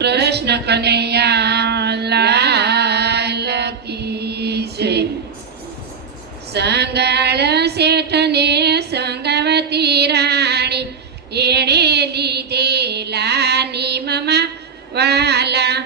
કૃષ્ણ કનૈયા લાલ કી જય. સંગાળ શેઠને સંગાવતી રાણી એણે લીધેલા નીમમાં વાલા.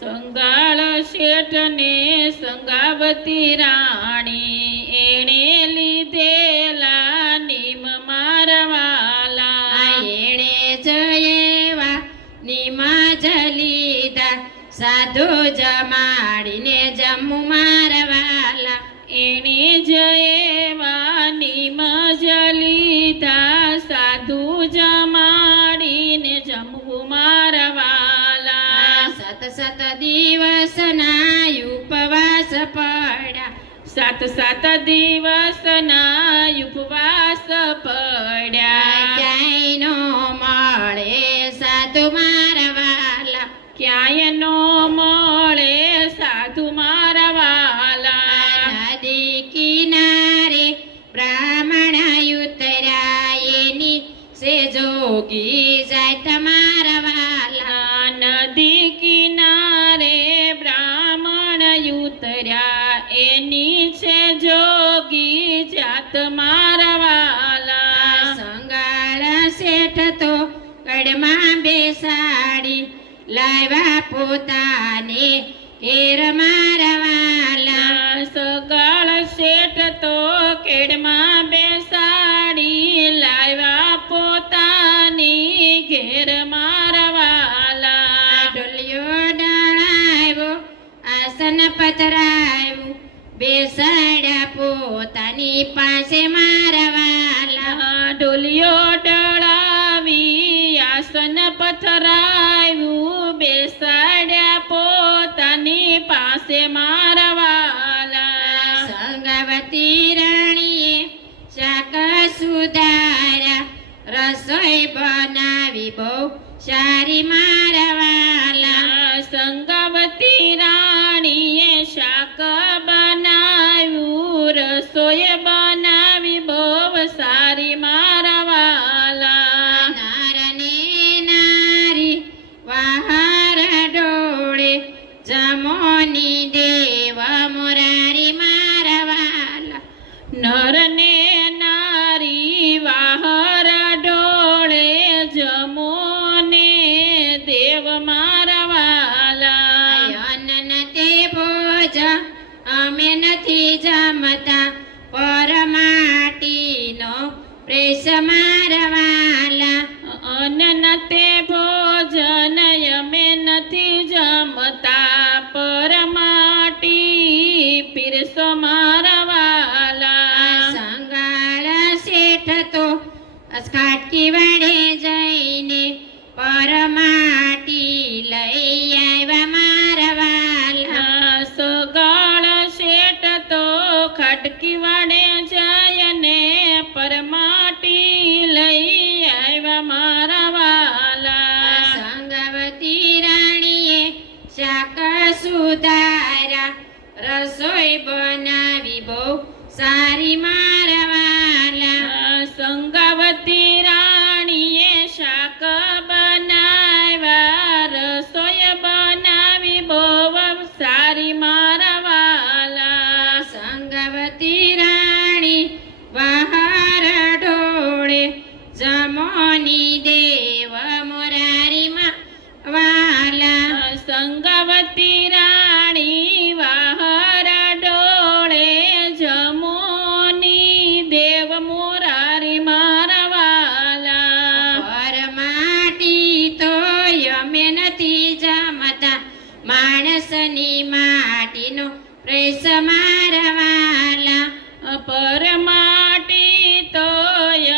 સંગાળ શેઠને સંગાવતી રાણી એણે લીધેલા નીમ મારવાલા. એણે જયેવા નીમા જલીધા સાધુ જમાડીને જમુ મારવાલા. એણે જયેવા નીમ જલીધા સાધુ જમાડીને જમવું મારવાલા. સત સત દિવસના ઉપવાસ પડ્યા. સાત સાત દિવસના ઉપવાસ પડ્યા. ક્યાંય નો મળે સાધુ મારવાલા. ક્યાંય નો મળે સાધુ મારવાલા. નદી કિનારે બ્રાહ્મણ ઉતર્યા એની સે જોગી જાય તમારા વાલા. નદી કિનારે બ્રાહ્મણ ઉતર્યા એની છે જોગી જાત મારવાલા. સંગાળ શેઠ તો કડમાં બેસાડી લાવ્યા પોતાને ઘેર મારવાલા. સગાળ શેઠ તો કેડમાં બેસાડી લાવ્યા પોતાની ઘેર મારવાલા. ડોલિયો ડળાવ્યો આસન પથરાવ્યું બેસાડ્યા પોતાની પાસે મારવાલા. ડોલિયો ડળાવી આસન પથરાવ્યું બેસાડ્યા પોતાની પાસે મારવાલા. સંગાવતી રાણીએ શાક સુધાર્યા રસોઈ બનાવી બહુ સારી મારવાલા. સંગાવતી રાણીએ શાક બનાવ્યું રસોઈ બનાવી બહુ સારી મારવાલા. નારને નારી વહાર ડોળે જમોની દેવ મોરારી મારવાલા. નરને નારી વાહર ડોળે જમોને દેવ મારવાલા. અન્ન તે ભોજ અમે નથી જમતા પરમાટીનો પ્રેસ મારવાલા. અન્ન તે ભોજન અમે નથી જમતા પરમાટી પીરસો મારવાલા. સંગાળ શેઠ તો ખાટકી વડે જઈને પરમાટી લઈ આવ્યા મારવાલા. સગાળ શેઠ તો ખટકી વડે જઈને પરમાટી લઈ આવ્યા મારવાલા. સંગાવતી રાણીએ શાક સુધાર્યા રસોઈ બનાવી બહુ સારી મારવાલા. સંગાવતી રાણીએ શાક બનાવ્યા રસોઈ બનાવી બહુ સારી મારવાલા. સંગાવતી રાણી વહાર ઢોળે જમોની દેવ મોરારી વાલા. સંગાવતી રાણી વાહર ડોળે જમોની દેવ મોરારી મારવાલા. પરમાટી તો અમે નથી જમતા માણસની માટીનો પ્રેસ મારવાલા. પરમાટી તો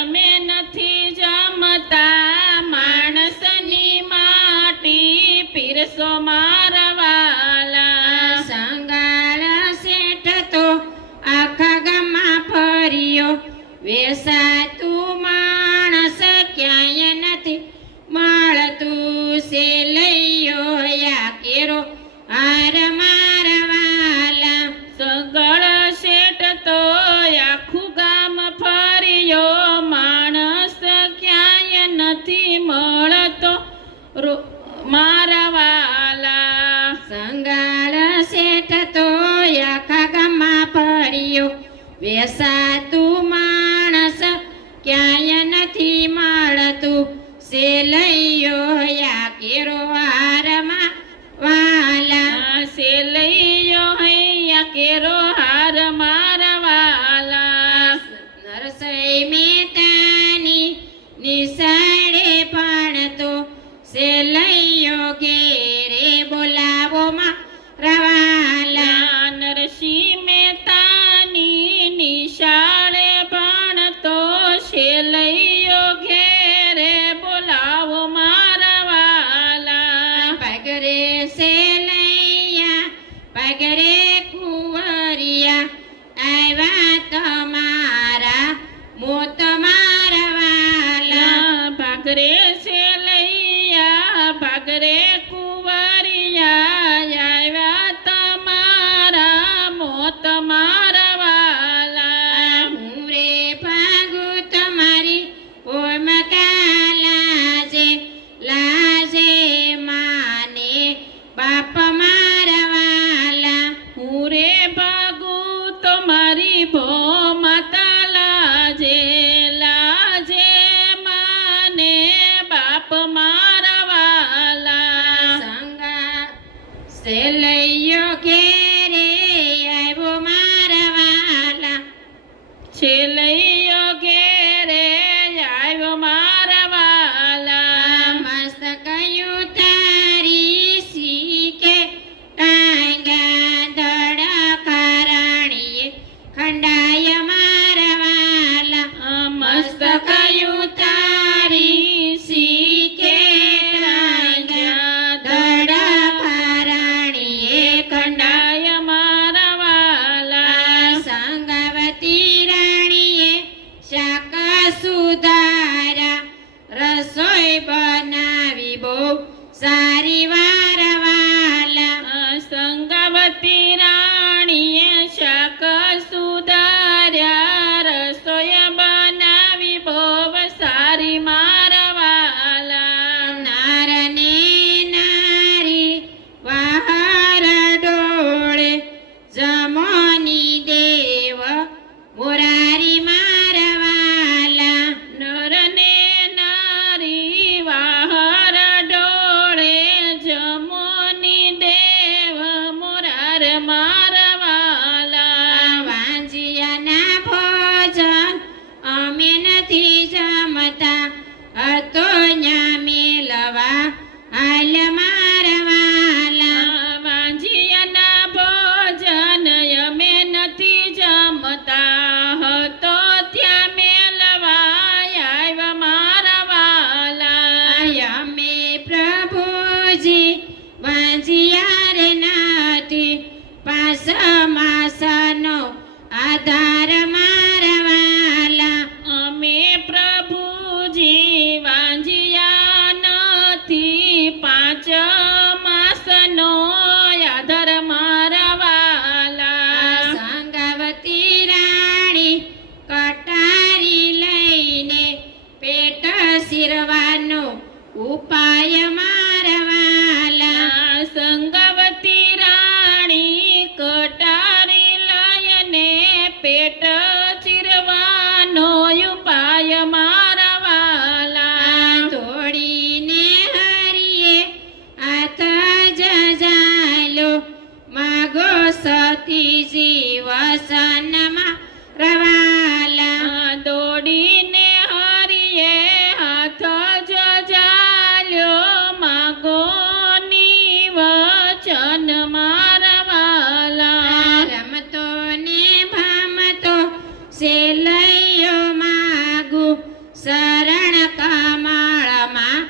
અમે નથી જમતા માણસની માટી પીરસો મારવાલા. સંગાળ શેઠ તો આખા ગામમાં ફર્યો વેસાતું માણસ ક્યાંય નથી મળતું છે લઈયો યા કેરો હાર મારવાલા. સગળ શેઠ તો આખું ગામ ફર્યો માણસ ક્યાંય નથી મળતો મારા વેસાતું માણસ ક્યાંય નથી મળતું સેલૈયો યા કેરો હારમાં વાલા સેલૈયો હૈયા કેરો હાર મારા વાલા નરસઈ મહેતાની નિશાળે પણ તો સેલૈયો ઘેરે બોલાવો મારા વાલા નરસિંહ મહેતાની નિશાળે ભણતો સેલૈયો ઘેરે બોલાવો મારા વાલા પગરે સેલૈયા પગરે કુંવરિયા આવ્યા તમારા મોત મારા વાલા ભાગરે સેલૈયા ભાગરે કુંવરિયા આવ્યા તમારા મોત મારા વાલા હું રે ભાગુ તમારી ઓમ કાલાજે લાજે માને બાપ મારા વાલા હું રે ભાગુ તમારી ભો માતા લાજે લાજે માને બાપ મારા વાલા સંગા સેલૈયો ઘેરે આવ્યો મારા વાલા છેલૈયો ઘેરે આવ્યો મારા વાલા મસ્ત કયું તારી શીખે ટાંગ્યા ધડકા રાણીએ ખંડાય મારા વાલા મસ્ત કયું તારી શીખે ટાંગ્યા ધડકા રાણીએ ખંડાય મારા વાલા સંગાવતી રાણીએ શાક સુધારા રસોઈ બનાવી બહુ સારી વારા વાલા સંગાવતી રાણીએ શાક સુધાર્યા રસોઈ બનાવી બહુ સારી મારા વાલા નારને નારી વાહર ડોળે જમોની દેવ મોરારી મારા વાલા નરને નારી વાહર ડોળે જમોની દેવ મોરાર મારા વાલા વાંજિયાના ભોજન અમે નથી જમતા હતો ન્યા મેલવા હાલ મારા વાલા વાંજિયાના ભોજન અમે નથી જમતા હતો ત્યાં મેલવા આવ્યા મારા વાલા અમે પ્રભુજી વાંજિયાર નથી પાસ માસનો આધાર મારા વાલા અમે પ્રભુજી વાંજિયા નથી 5 માસનો આધાર મારા વાલા સંગાવતી રાણી કટારી લઈને પેટ શિરવાનો ઉપાય મારા વાલા સંગવતી રાણી કટારી લયને પેટ ચીરવાનો ઉપાય મારા વાલા તોડીને હરિએ હાથ જજાલો માગો સતી જીવસનમાં રવાલા દોડીને હરિએ હાથ જજાલ્યો માગો વચન મારા વાલા રમતો ને ભમતો સેલૈયો માગુ શરણ કમળમાં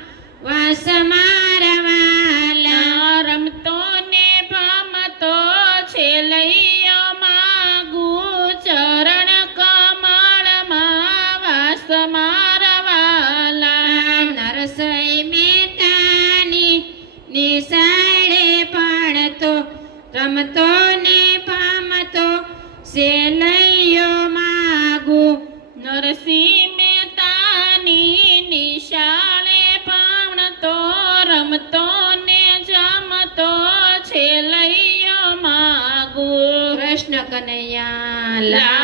વાસ મારા વાલા રમતો ને ભમતો છેલૈયો માગુ ચરણ કમળમાં વાસ મારા વાલા નરસઈ મહેતાની નિશાળે ભણતો રમતો ને ભમતો સેલૈયો માગુ નરસિંહ મહેતાની નિશાળે ભણતો રમતો ને જમતો છેલૈયો માગુ કૃષ્ણ કનૈયા લાલ